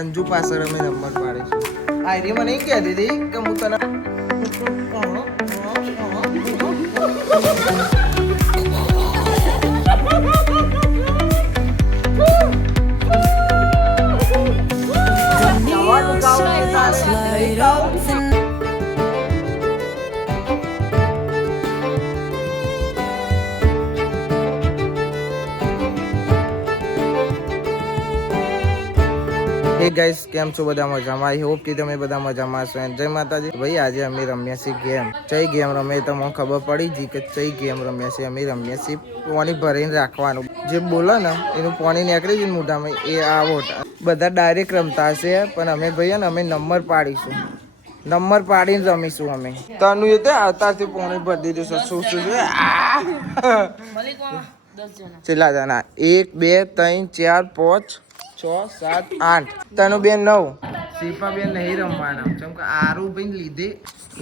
અંજુ પાછળ અમે number પાડીશું. ID મને એમ કહેતી હતી કે હું તને હે ગાઈસ, કેમ છો બધા મજામાં? આઈ હોપ કે તમે બધા મજામાં છો. જય માતાજી. ભાઈ આજે અમે રમ્યા છીએ ગેમ. કઈ ગેમ રમે તમને ખબર પડી જી કે કઈ ગેમ રમ્યા છીએ? અમે રમ્યા છીએ પાણી ભરીને રાખવાનું. જે બોલે ને એનું પાણી નીકળી જાય મોઢામાં એ આઉટ. બધા ડાયરેક્ટ રમતા હશે પણ અમે ભાઈ ને અમે નંબર પાડીશું. નંબર પાડીને રમીશું અમે. તનું એ તો આવતાથી પાણી ભરી દીધું છે. શું શું કેટલા જણા? 1 2 3 4 5 6 7 8. તનું બેન 9. શિલ્પા બેન નહીં રમવાના. કેમ કે આરુ ભાઈ લીધે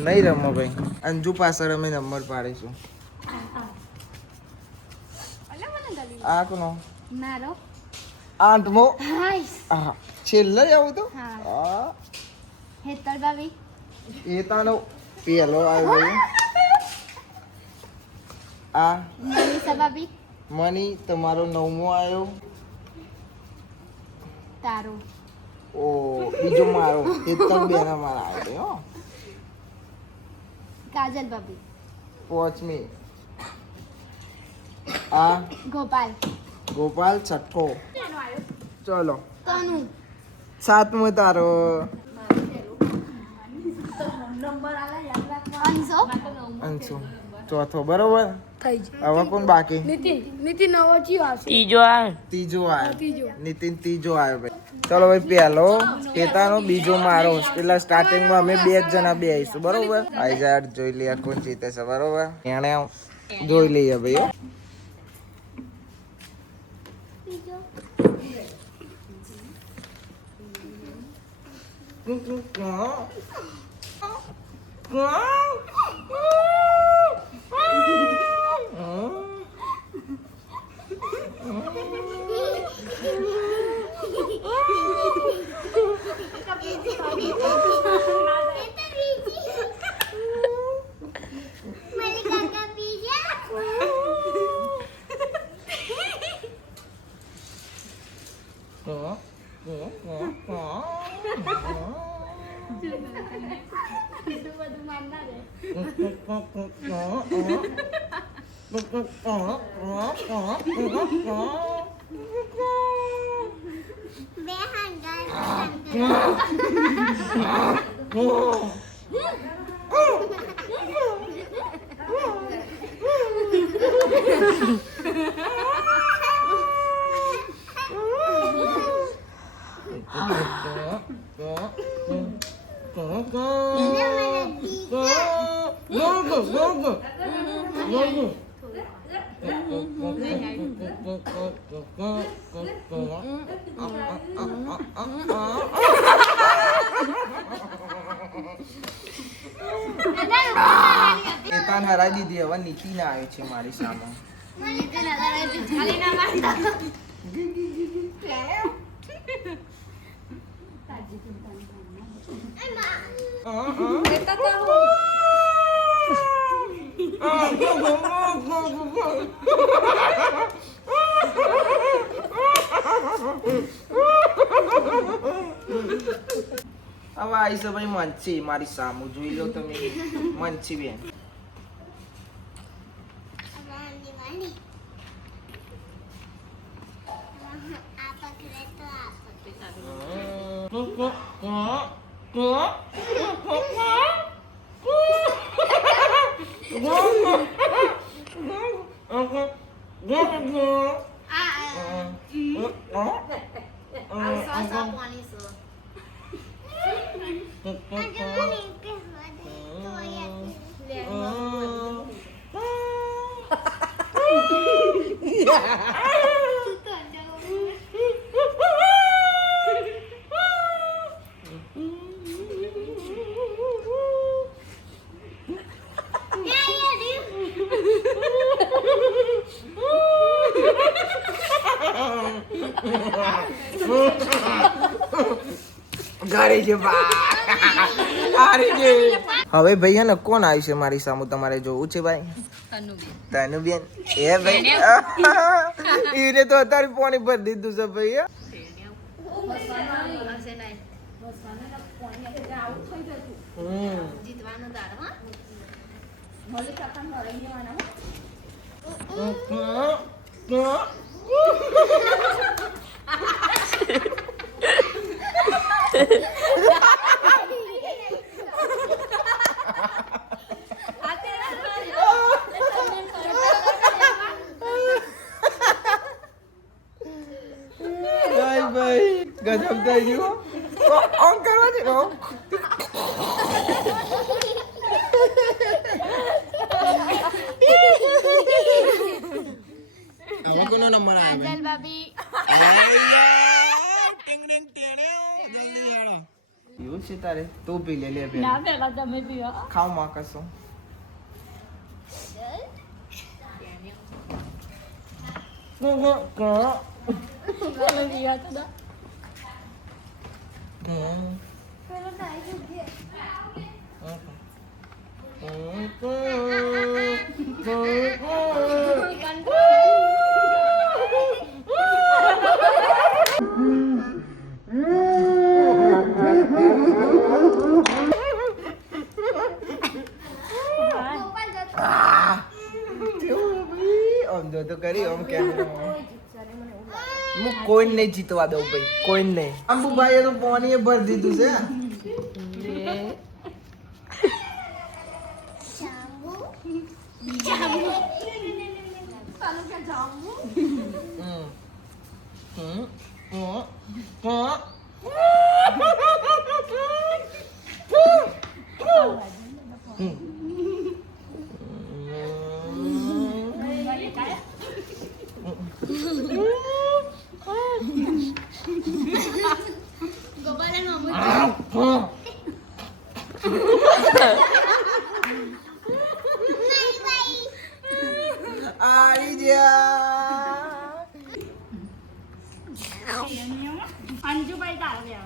નહીં રમો ભાઈ. અંજુ પાછળ અમે નંબર પાડીશું. આ કોનો? મારો 8મો. હા છેલ્લે આવું તો હા હેતલ ભાભી એ તાનો પેલો આવ્યો. આ મનીષા ભાભી મની તમારો 9મો આવ્યો. તારો ઓ બીજો મારો હેતલ બેન અમારા આવ્યો હો. કાજલ ભાભી 5મી. આ ગોપાલ ગોપાલ 6ઠો. ચલો તનુ 7મો તારો. અંશુ 4થો. બરોબર. હવે કોણ બાકી? નીતિન ત્રીજો આવ્યો. નીતિન ત્રીજો આવ્યો ભાઈ. ચલો ભાઈ, પહેલો કેતાનો, બીજો મારો. પેલા સ્ટાર્ટિંગમાં અમે 2 જણા બે આવીશું. બરોબર. આઈ જા જોઈ લઈએ કોણ જીતે છે. બરોબર. એને જોઈ લઈએ ભાઈ. એતાન હરાઈ દીધી. હવે નીતિન આવે છે મારી સામે. હવે આવી છે ભાઈ મંચી મારી સામુ. જોઈ લો તમે મંચી બેન. ઘરે છે હવે ભાઈ હે ને કોણ આવ્યું છે મારી સામે તમારે જોવું છે ભાઈ તનુબેન એ ભાઈ એને તો અત્યારે પાણી ભરી દીધું છે ભાઈ ભાઈ ગજબ થઈ ગયું ઓમ કરવા દે ઓમ હવે કોનો નંબર આવ્યો કાજલ ભાભી ટિંગ ટિંગ ટેણ્યો જલ્દી હેડો એવું છે તારે તું પી લે લે ના પેલા તમે પીવો ખાવ માં કસો તમે પીવા તો દો આમ જો તો કરી આમ કેમેરા હું કોઈ નહીં જીતવા દઉં ભાઈ કોઈ નહીં અંબુભાઈએ તો પાણી ભરી દીધું છે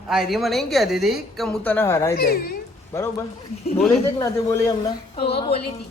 આયરી મને એમ કહેતી હતી કે હું તને હરાઈ દઈશ બરોબર બોલી છે કે નથી બોલી હમણાં બોલી હતી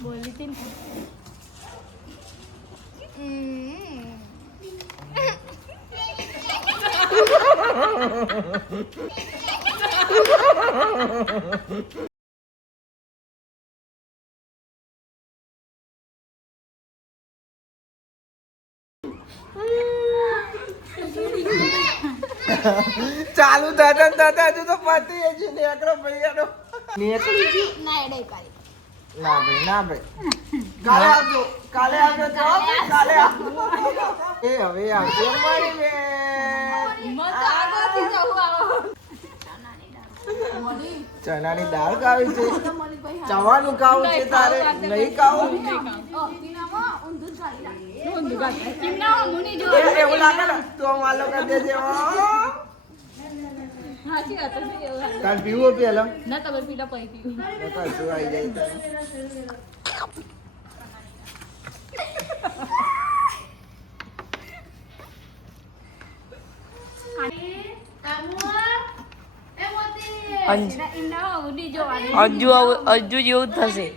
ચાલુ થતા થતા હજુ તો પતી હજુ નેકળો ભૈયાનો નેકળી ના એડે પાડી ના ભાઈ ના ભાઈ કાલે આવજો કાલે આવજો એ હવે આવજો મારી બેન ચણાની દાળ ખાવી છે ચવાનું ખાવું છે તારે નહીં ખાવું એવું લાગે ને તો માલો કરી દેજે તાર પીવો પેલો ના તમે પીલા પૈ પીવું કશું આવી જાય હજુ જેવું થશે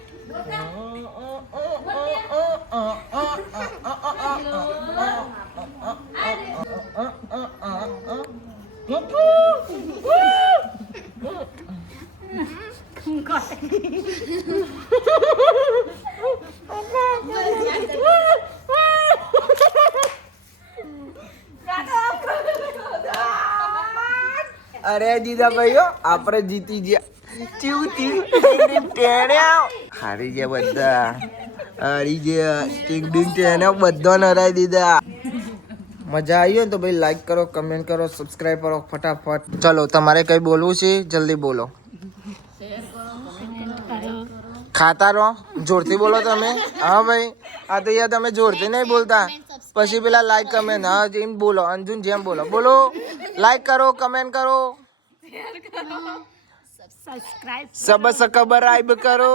અરે દીદા ભાઈઓ આપણે જીતી ગયા હારી ગયા બધા હારી ગયા બધા હરાઈ દીધા મજા આવી હોય તો ભાઈ લાઈક કરો કમેન્ટ કરો સબસ્ક્રાઇબ કરો ફટાફટ ચલો તમારે કઈ બોલવું છે જલ્દી બોલો ખાતા રહો જોરથી બોલો તમે હા ભાઈ આ તો યાર તમે જોરથી નહીં બોલતા પછી પેલા લાઈક કમેન્ટ હા જેમ બોલો અંજુન જેમ બોલો લાઈક કરો કમેન્ટ કરો સબસ્ક્રાઇબ કરો